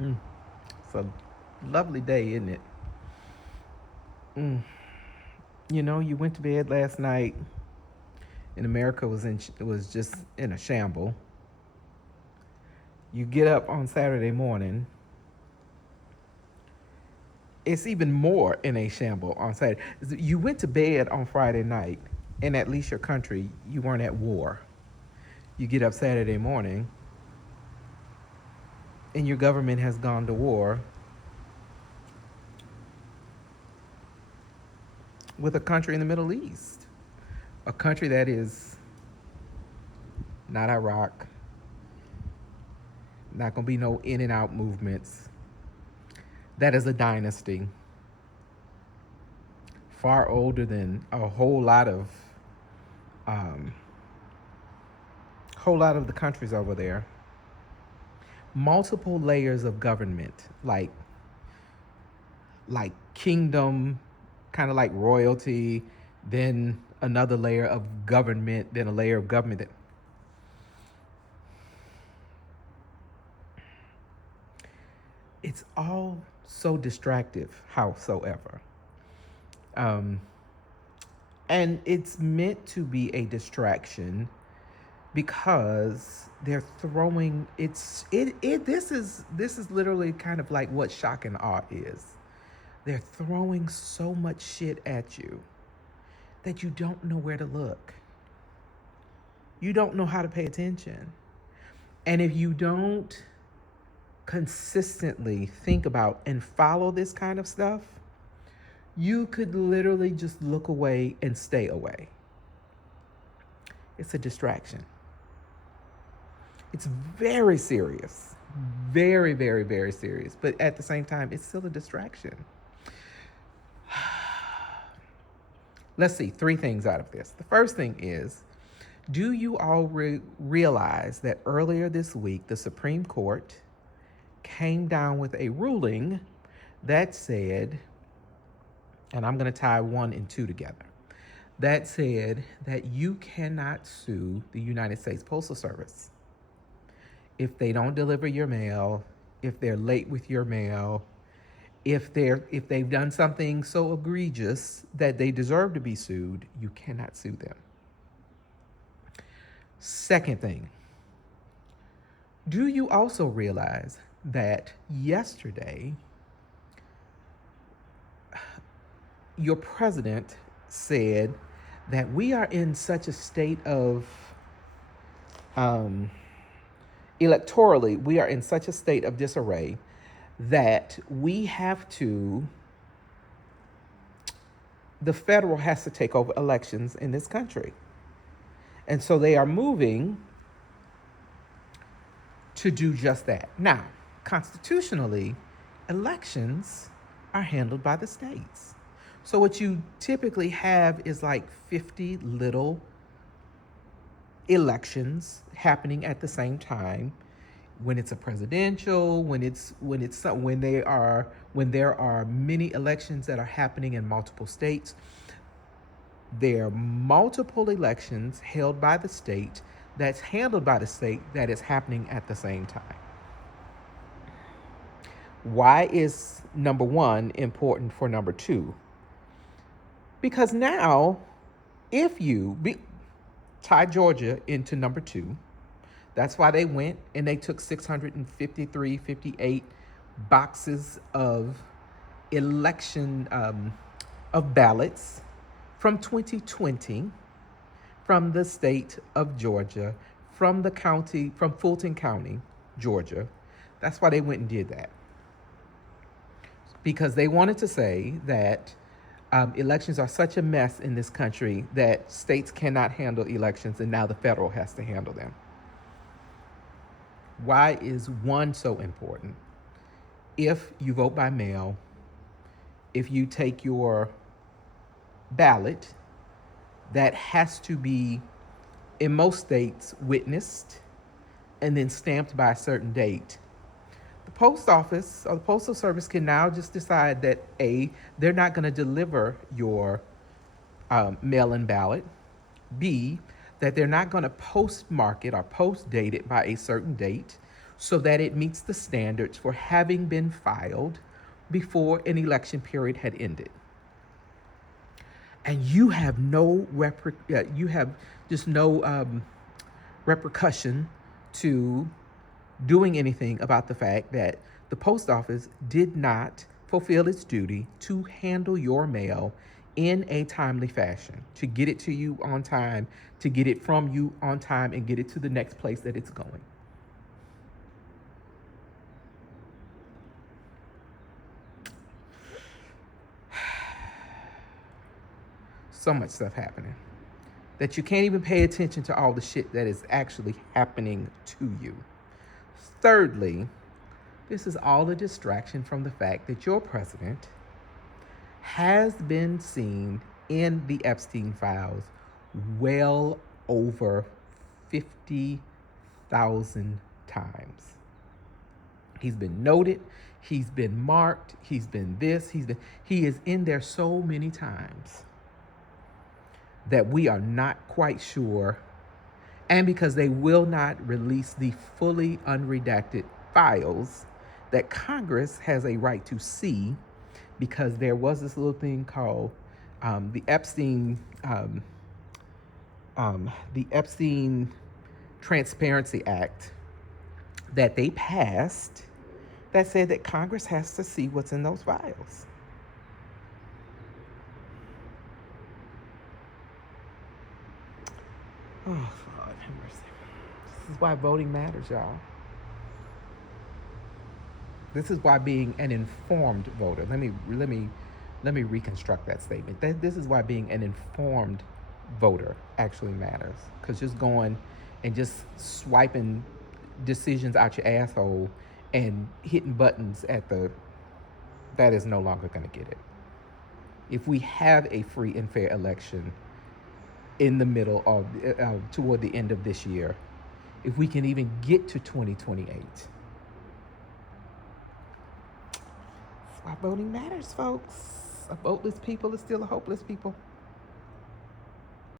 Mm. It's a lovely day, isn't it? Mm. You know, you went to bed last night, and America was just in a shamble. You get up on Saturday morning, it's even more in a shamble on Saturday. You went to bed on Friday night, and at least your country, you weren't at war. You get up Saturday morning, and your government has gone to war with a country in the Middle East, a country that is not Iraq, not going to be no in and out movements. That is a dynasty far older than a um, whole lot of the countries over there. Multiple layers of government, like kingdom, kind of like royalty, then another layer of government, then a layer of government. It's all so distractive, howsoever. Um, and it's meant to be a distraction because they're throwing this is literally kind of like what shock and awe is. They're throwing so much shit at you that you don't know where to look. You don't know how to pay attention. And if you don't consistently think about and follow this kind of stuff, you could literally just look away and stay away. It's a distraction. It's very serious. Very, very, very serious. But at the same time, it's still a distraction. Let's see, three things out of this. The first thing is, do you all realize that earlier this week, the Supreme Court came down with a ruling that said, and I'm going to tie 1 and 2 together, that said that you cannot sue the United States Postal Service if they don't deliver your mail, if they're late with your mail, if they've done something so egregious that they deserve to be sued. You cannot sue them. Second thing, do you also realize that yesterday your president said that we are in such a state of electorally, we are in such a state of disarray that the federal has to take over elections in this country. And so they are moving to do just that. Now, constitutionally, elections are handled by the states. So what you typically have is like 50 little elections happening at the same time. When it's a presidential, when there are many elections that are happening in multiple states, there are multiple elections held by the state that's handled by the state that is happening at the same time. Why is number 1 important for number 2? Because now, if you tie Georgia into number 2, that's why they went and they took 58 boxes of election of ballots from 2020 from the state of Georgia, from Fulton County, Georgia. That's why they went and did that. Because they wanted to say that elections are such a mess in this country that states cannot handle elections, and now the federal has to handle them. Why is 1 so important? If you vote by mail, if you take your ballot, that has to be, in most states, witnessed and then stamped by a certain date. The post office or the postal service can now just decide that A, they're not going to deliver your mail-in ballot. B, that they're not going to postmark it or post date it by a certain date. so that it meets the standards for having been filed before an election period had ended. And you have you have just no repercussion to doing anything about the fact that the post office did not fulfill its duty to handle your mail in a timely fashion, to get it to you on time, to get it from you on time, and get it to the next place that it's going. So much stuff happening that you can't even pay attention to all the shit that is actually happening to you. Thirdly, this is all a distraction from the fact that your president has been seen in the Epstein files well over 50,000 times. He's been noted, he's been marked, he's been this, he is in there so many times that we are not quite sure. And because they will not release the fully unredacted files that Congress has a right to see, because there was this little thing called the Epstein Transparency Act that they passed that said that Congress has to see what's in those files. Oh, Lord have mercy. This is why voting matters, y'all. This is why being an informed voter. Let me reconstruct that statement. This is why being an informed voter actually matters. Because just going and just swiping decisions out your asshole and hitting buttons that is no longer going to get it. If we have a free and fair election in the middle of toward the end of this year, if we can even get to 2028. That's why voting matters, folks. A voteless people is still a hopeless people.